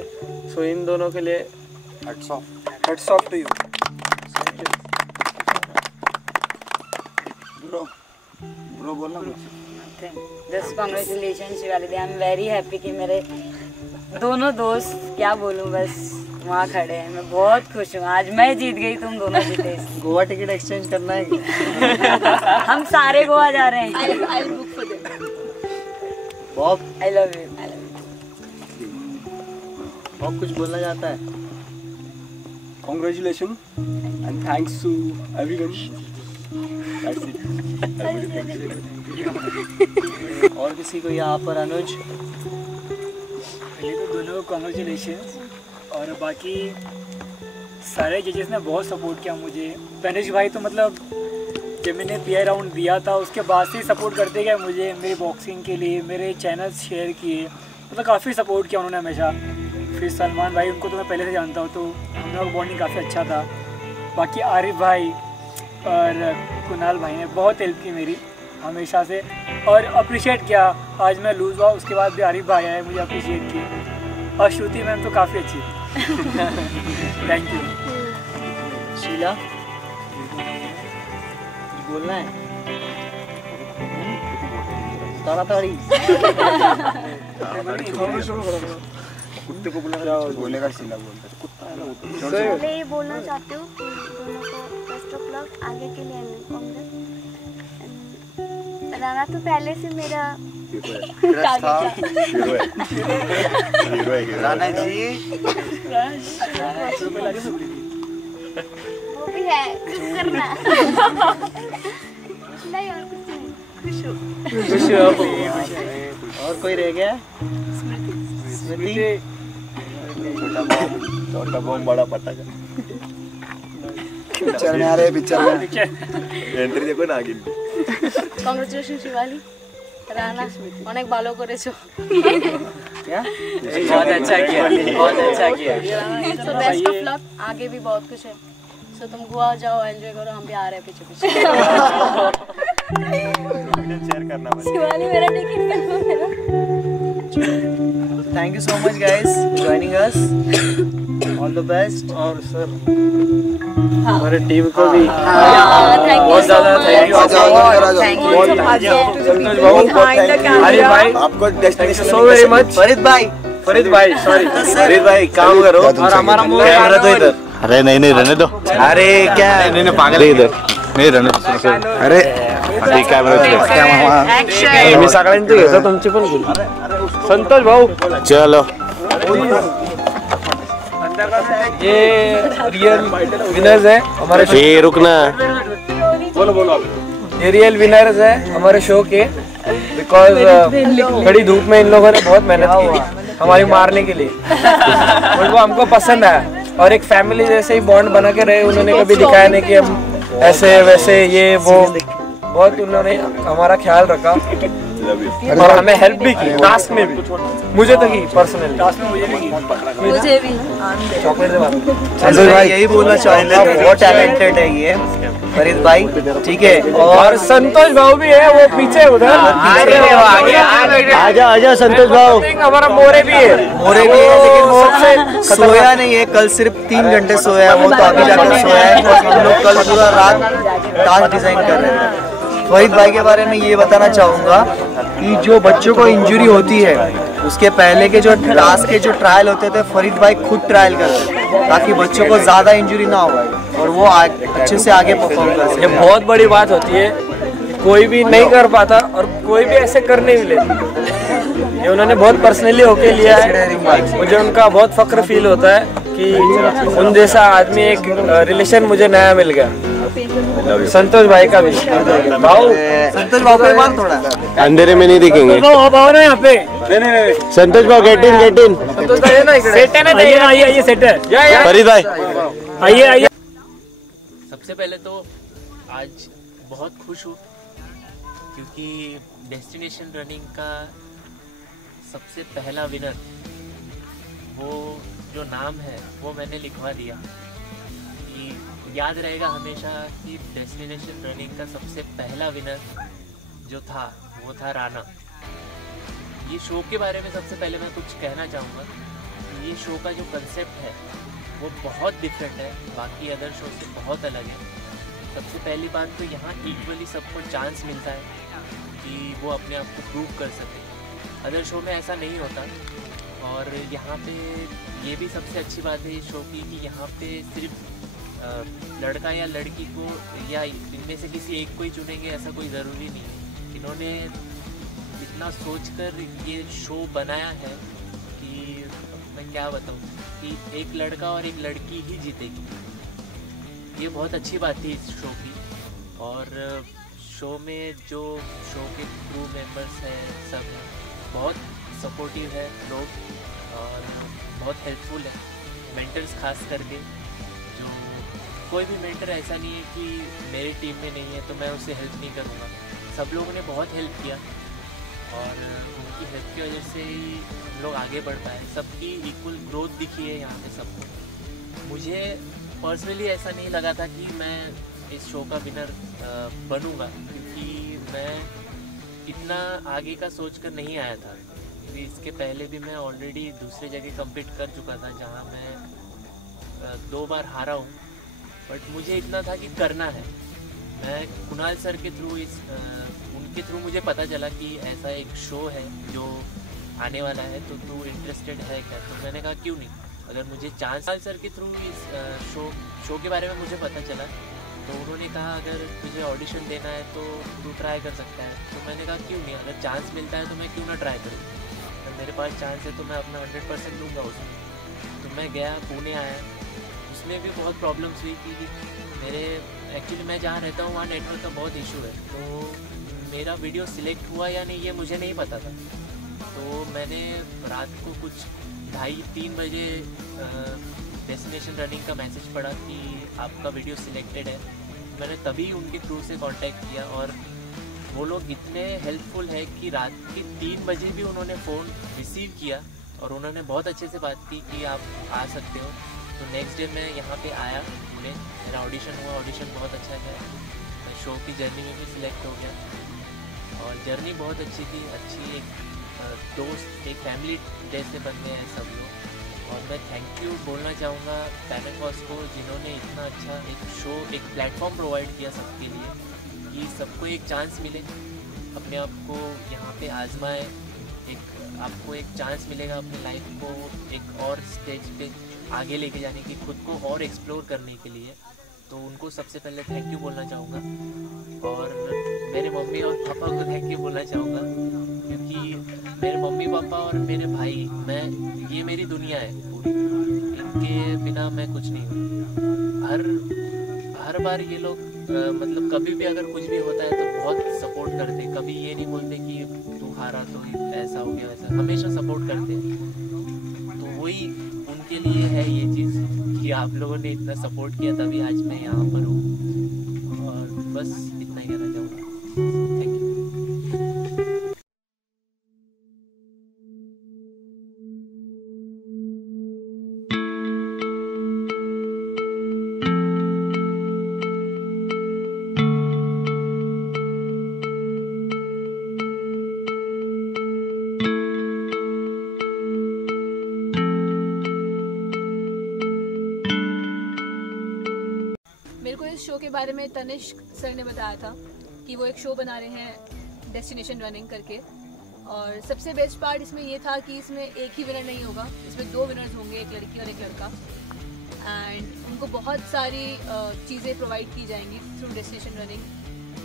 सो इन दोनों के लिए hats off to you. Bro बोलना कुछ। जस्ट कांग्रेचुलेशन शिवाली दी, आई एम वेरी हैप्पी कि मेरे दोनों दोस्त, क्या बोलूँ, बस वहाँ खड़े हैं। मैं बहुत खुश हूँ, आज मैं जीत गई, तुम दोनों जीते। गोवा टिकट एक्सचेंज करना है क्या? हम सारे गोवा जा रहे हैं। I'll book for them. Bob, I love you. Bob कुछ बोलना चाहता है? Congratulations and thanks to everyone. That's it. और किसी को यहाँ पर? अनुज, पहले तो दोनों को कॉन्ग्रेचुलेशन, और बाकी सारे जजेस ने बहुत सपोर्ट किया मुझे। तनिष भाई तो मतलब जब मैंने पीआई राउंड दिया था उसके बाद से सपोर्ट करते गए मुझे, मेरी बॉक्सिंग के लिए मेरे चैनल्स शेयर किए, मतलब काफ़ी सपोर्ट किया उन्होंने हमेशा। फिर सलमान भाई, उनको तो मैं पहले से जानता हूँ, तो हम लोग का बॉन्डिंग काफ़ी अच्छा था। बाकी आरिफ भाई और कुणाल भाई ने बहुत हेल्प की मेरी हमेशा से, और अप्रिशिएट किया। आज मैं लूज़ हुआ उसके बाद भी आरिफ भाई आए, मुझे अप्रिशिएट की, और श्रुति मैम तो काफ़ी अच्छी थी। Thank you. शीला, बोलना है? ताड़ी कुत्ते को बोलेगा, शीला बोलता है। मैं ये बोलना चाहती हूँ कि दोनों को बेस्ट ऑफ लक आगे के लिए, कांग्रेस। राणा तो पहले से मेरा राणा जी वो भी है, करना नहीं और कुछ नहीं, खुश हूँ। और कोई रह गया? स्मृति, छोटा बॉम्ब बड़ा पटाखा। पिक्चर में आ रहे, पिक्चर में एंट्री देखो ना आगे। কংগ্রেচুলেশন শিবালি, রানা অনেক ভালো করেছো। क्या? बहुत अच्छा किया, बहुत अच्छा किया। सो बेस्ट ऑफ लक, आगे भी बहुत कुछ है। सो तुम गोवा जाओ, एंजॉय करो, हम भी आ रहे हैं पीछे पीछे। शेयर करना बस। शिवाली मेरा टिकट कंफर्म है ना? Thank you so much guys joining us, all the best. और सर हमारे टीम को भी बहुत ज़्यादा थैंक यू। आपको destination so very much. Farid भाई, सॉरी फरीद भाई, काम करो और हमारा कैमरा तो इधर। अरे नहीं रहने दो। अरे क्या नहीं पागल है इधर, नहीं रहने दो। अरे कॅमेरा मी सगळ्यांची घेतो, तुमची पण घेऊ। संतोष भाऊ चलो, ये रियल विनर्स है हमारे शो। ये रुकना, बोलो ये रियल विनर्स है हमारे शो के, बिकॉज बड़ी धूप में इन लोगों ने बहुत मेहनत की हमारी मारने के लिए, और वो हमको पसंद आया, और एक फैमिली जैसे ही बॉन्ड बना के रहे। उन्होंने कभी दिखाया नहीं कि हम ऐसे वैसे ये वो, बहुत उन्होंने हमारा ख्याल रखा और हमें हेल्प भी की टास्क में भी। मुझे तो की पर्सनली टास्क में, मुझे भी चॉकलेट संतोष भाई यही बोलना चाहेंगे, बहुत टैलेंटेड है ये फरीद भाई, ठीक है। और संतोष भाऊ भी है, वो पीछे उधर आजा संतोष भाऊ। हमारा मोरे भी है, लेकिन वो सोया नहीं है, कल सिर्फ 3 घंटे सोया है, वो तो अभी जाकर सोया है। हम लोग कल पूरा रात टास्क डिजाइन कर रहे थे, फरीद भाई के बारे में ये बताना चाहूँगा कि जो बच्चों को इंजरी होती है उसके पहले के जो टास्क के जो ट्रायल होते थे फरीद भाई खुद ट्रायल करते थे ताकि बच्चों को ज़्यादा इंजरी ना हो और वो अच्छे से आगे परफॉर्म कर सके। ये बहुत बड़ी बात होती है, कोई भी नहीं कर पाता और कोई भी ऐसे कर नहीं मिले। ये उन्होंने बहुत पर्सनली होके लिया है, मुझे उनका बहुत फख्र फील होता है कि उन जैसा आदमी, एक रिलेशन मुझे नया मिल गया। संतोष भाई का भी भाव, संतोष भाव पे मान थोड़ा अंधेरे में नहीं दिखेंगे। भाव ना यहाँ पे, नहीं संतोष भाव गेट इन। संतोष भाई है ना, सेट है ना, आइए सेट है फरीद भाई आइए। सबसे पहले तो आज बहुत खुश हूँ क्योंकि डेस्टिनेशन रनिंग का सबसे पहला विनर, वो जो नाम है वो मैंने लिखवा दिया। कि याद रहेगा हमेशा कि डेस्टिनेशन रनिंग का सबसे पहला विनर जो था वो था राणा। ये शो के बारे में सबसे पहले मैं कुछ कहना चाहूँगा। ये शो का जो कंसेप्ट है वो बहुत डिफरेंट है, बाकी अदर शो से बहुत अलग है। सबसे पहली बात तो यहाँ इक्वली सबको चांस मिलता है कि वो अपने आप को प्रूव कर सके। अदर शो में ऐसा नहीं होता। और यहाँ पे ये भी सबसे अच्छी बात है इस शो की कि यहाँ पे सिर्फ लड़का या लड़की को या इनमें से किसी एक को ही चुनेंगे ऐसा कोई ज़रूरी नहीं है। इन्होंने इतना सोचकर ये शो बनाया है कि मैं क्या बताऊँ कि एक लड़का और एक लड़की ही जीतेगी। ये बहुत अच्छी बात थी इस शो की। और शो में जो शो के क्रू मेंबर्स हैं सब बहुत सपोर्टिव है लोग और बहुत हेल्पफुल है। मेंटर्स खास करके, जो कोई भी मेंटर ऐसा नहीं है कि मेरी टीम में नहीं है तो मैं उससे हेल्प नहीं करूँगा। सब लोगों ने बहुत हेल्प किया और उनकी हेल्प की वजह से ही हम लोग आगे बढ़ पाए। सबकी इक्वल ग्रोथ दिखी है यहाँ पे सबको। मुझे पर्सनली ऐसा नहीं लगा था कि मैं इस शो का विनर बनूंगा, क्योंकि मैं इतना आगे का सोचकर नहीं आया था। क्योंकि इसके पहले भी मैं ऑलरेडी दूसरे जगह कम्पीट कर चुका था जहाँ मैं 2 बार हारा हूँ। बट मुझे इतना था कि करना है। मैं कुणाल सर के थ्रू उनके थ्रू मुझे पता चला कि ऐसा एक शो है जो आने वाला है, तो तू इंटरेस्टेड है क्या? तो मैंने कहा क्यों नहीं, अगर मुझे चांस सर के थ्रू इस शो के बारे में मुझे पता चला तो उन्होंने कहा अगर तुझे ऑडिशन देना है तो तू ट्राई कर सकता है। तो मैंने कहा क्यों नहीं, अगर चांस मिलता है तो मैं क्यों ना ट्राई करूँ। अगर मेरे पास चांस है तो मैं अपना 100% दूंगा उसमें। तो मैं गया, पुणे आया। उसमें भी बहुत प्रॉब्लम्स हुई कि मेरे एक्चुअली मैं जहाँ रहता हूँ वहाँ नेटवर्क का बहुत इशू है। तो मेरा वीडियो सिलेक्ट हुआ या नहीं ये मुझे नहीं पता था। तो मैंने रात को कुछ 2:30-3 बजे डेस्टिनेशन रनिंग का मैसेज पढ़ा कि आपका वीडियो सिलेक्टेड है। मैंने तभी उनके थ्रू से कांटेक्ट किया और वो लोग इतने हेल्पफुल है कि रात के 3 बजे भी उन्होंने फ़ोन रिसीव किया और उन्होंने बहुत अच्छे से बात की कि आप आ सकते हो। तो नेक्स्ट डे मैं यहाँ पे आया पुणे, मेरा ऑडिशन हुआ। ऑडिशन बहुत अच्छा गया, मैं शो की जर्नी में भी सिलेक्ट हो गया और जर्नी बहुत अच्छी थी। अच्छी एक दोस्त, एक फैमिली जैसे बन गए हैं सब लोग। और मैं थैंक यू बोलना चाहूँगा पैनाकॉस को, जिन्होंने इतना अच्छा एक शो, एक प्लेटफॉर्म प्रोवाइड किया सबके लिए कि सबको एक चांस मिले, अपने आप को यहाँ पे आजमाए। आपको एक चांस मिलेगा अपनी लाइफ को एक और स्टेज पे आगे लेके जाने की, खुद को और एक्सप्लोर करने के लिए। तो उनको सबसे पहले थैंक यू बोलना चाहूँगा। और मेरे मम्मी और पापा को थैंक यू बोलना चाहूँगा, क्योंकि मेरे मम्मी पापा और मेरे भाई, ये मेरी दुनिया है पूरी। इनके बिना मैं कुछ नहीं हूँ। हर बार ये लोग मतलब कभी भी अगर कुछ भी होता है तो बहुत सपोर्ट करते। कभी ये नहीं बोलते कि तू हारा तो ऐसा हो गया वैसा, हमेशा सपोर्ट करते हैं। तो वही उनके लिए है ये चीज़ कि आप लोगों ने इतना सपोर्ट किया तभी आज मैं यहाँ पर हूँ। और बस इतना ही कहना चाहूँगा। Thank you. मेरे को इस शो के बारे में तनिष्क सर ने बताया था कि वो एक शो बना रहे हैं डेस्टिनेशन रनिंग करके। और सबसे बेस्ट पार्ट इसमें ये था कि इसमें एक ही विनर नहीं होगा, इसमें 2 विनर्स होंगे, एक लड़की और एक लड़का। एंड उनको बहुत सारी चीज़ें प्रोवाइड की जाएंगी थ्रू डेस्टिनेशन रनिंग।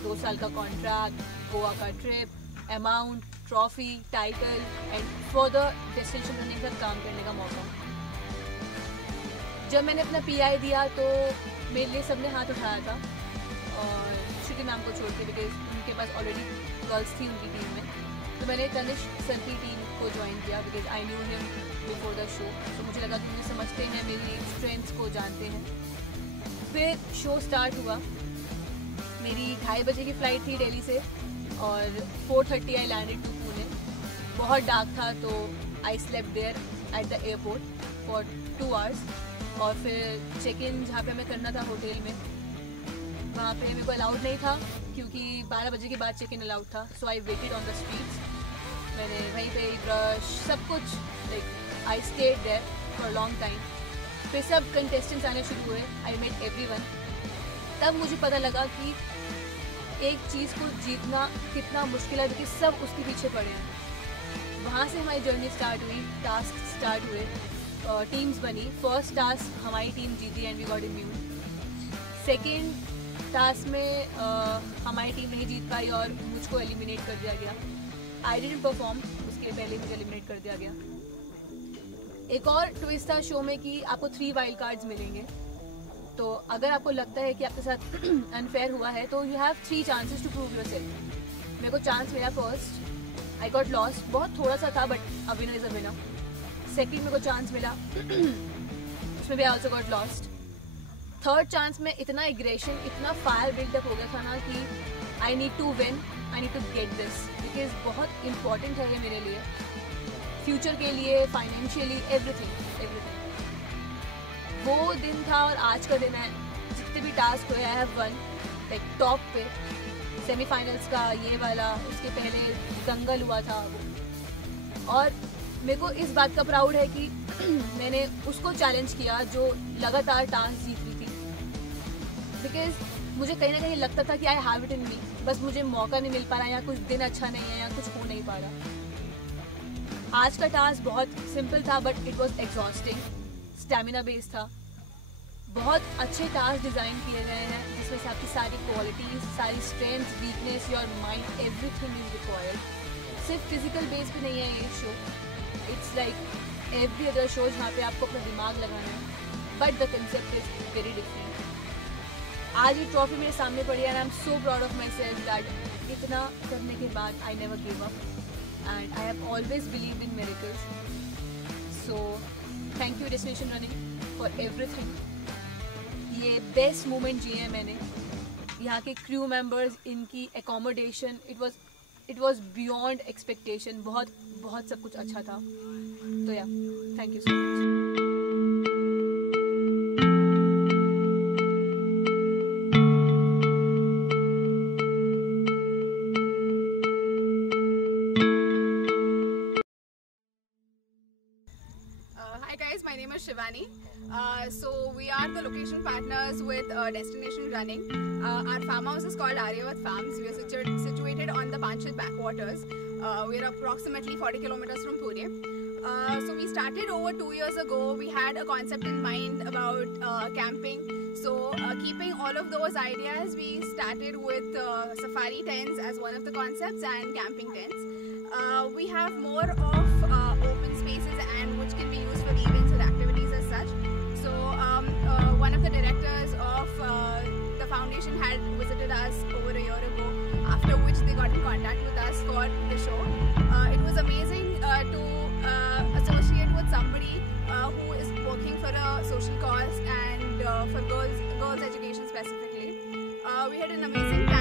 2 साल का कॉन्ट्रैक्ट, गोवा का trip, amount, trophy, title and further destination running पर काम करने का मौका। जब मैंने अपना PI दिया तो मेरे लिए सबने हाथ उठाया था, और श्रुति मैम को छोड़ के, बिकॉज उनके पास ऑलरेडी गर्ल्स थी उनकी टीम में। तो मैंने तनिष्क सर की टीम को ज्वाइन किया because I knew him before the show. तो मुझे लगा कि मुझे समझते हैं, मेरी स्ट्रेंथ्स को जानते हैं। फिर शो स्टार्ट हुआ। मेरी 2:30 बजे की फ़्लाइट थी दिल्ली से, और 4:30 आई लैंडेड टू पुणे। बहुत डार्क था तो I slept there at the airport for 2 hours. और फिर चेक इन जहाँ पे हमें करना था होटल में, वहाँ पे मेरे को अलाउड नहीं था क्योंकि 12 बजे के बाद चेक इन अलाउड था। So I waited on the streets. मैंने वहीं पे ब्रश सब कुछ, like I stayed there for long time. फिर सब कंटेस्टेंट्स आने शुरू हुए, आई मेट एवरीवन। तब मुझे पता लगा कि एक चीज़ को जीतना कितना मुश्किल है, क्योंकि सब उसके पीछे पड़े हैं। वहाँ से हमारी जर्नी स्टार्ट हुई, टास्क स्टार्ट हुए, टीम्स बनी। फर्स्ट टास्क हमारी टीम जीती and we got immune. Second task में हमारी टीम नहीं जीत पाई और मुझको एलिमिनेट कर दिया गया। आई डिडंट परफॉर्म, उसके पहले मुझे एलिमिनेट कर दिया गया। एक और ट्विस्ट था शो में कि आपको 3 वाइल्ड कार्ड्स मिलेंगे। तो अगर आपको लगता है कि आपके साथ अनफेयर हुआ है तो you have 3 chances to prove yourself. मेरे को चांस मिला फर्स्ट, आई गॉट लॉस्ट, बहुत थोड़ा सा था but a winner is a winner. Second मेरे को चांस मिला, उसमें भी I also got lost. Third chance में इतना एग्रेशन, इतना फायर बिल्डअप हो गया था ना कि I need to win, I need to get this, because बहुत इंपॉर्टेंट है ये मेरे लिए, फ्यूचर के लिए, फाइनेंशियली, एवरीथिंग एवरीथिंग। वो दिन था और आज का दिन है। जितने भी टास्क हुए I have one, like top पे। सेमीफाइनल्स का ये वाला, उसके पहले दंगल हुआ था वो। और मेरे को इस बात का प्राउड है कि मैंने उसको चैलेंज किया जो लगातार टास्क जीत रही थी। बिकॉज मुझे कहीं ना कहीं लगता था कि आई हैव इट इन मी, बस मुझे मौका नहीं मिल पा रहा, या कुछ दिन अच्छा नहीं है, या कुछ हो नहीं पा रहा। आज का टास्क बहुत सिंपल था but it was exhausting, stamina based था। बहुत अच्छे टास्क डिज़ाइन किए गए हैं जिसमें से आपकी सारी क्वालिटीज, सारी strength, weakness, your mind, everything is required. सिर्फ फिजिकल बेस पे नहीं है ये show, it's like every other show जहाँ पे आपको अपना दिमाग लगाना है, but the concept is very different. आज ये ट्रॉफी मेरे सामने पड़ी है and I am so proud of my self that इतना करने के बाद I never give up and I have always believe in miracles. So thank you destination running for everything. ये बेस्ट मोमेंट जिए हैं मैंने। यहाँ के क्रू मेंबर्स, इनकी accommodation, it was beyond expectation. बहुत बहुत सब कुछ अच्छा था। तो या thank you so much. Hi guys, my name is Shivani. So we are the location partners with Destination Running. Our farmhouse is called Aryavat Farms. We are situated on the Panchit backwaters. We are approximately 40 kilometers from Pune. So we started over 2 years ago. We had a concept in mind about camping. So keeping all of those ideas, we started with safari tents as one of the concepts and camping tents. We have more of open spaces and which can be used for events or activities as such. So one of the directors of the foundation had visited us over a year ago, after which they got in contact with us for the show. It was amazing to associate with somebody who is working for a social cause and for girls education specifically. We had an amazing time.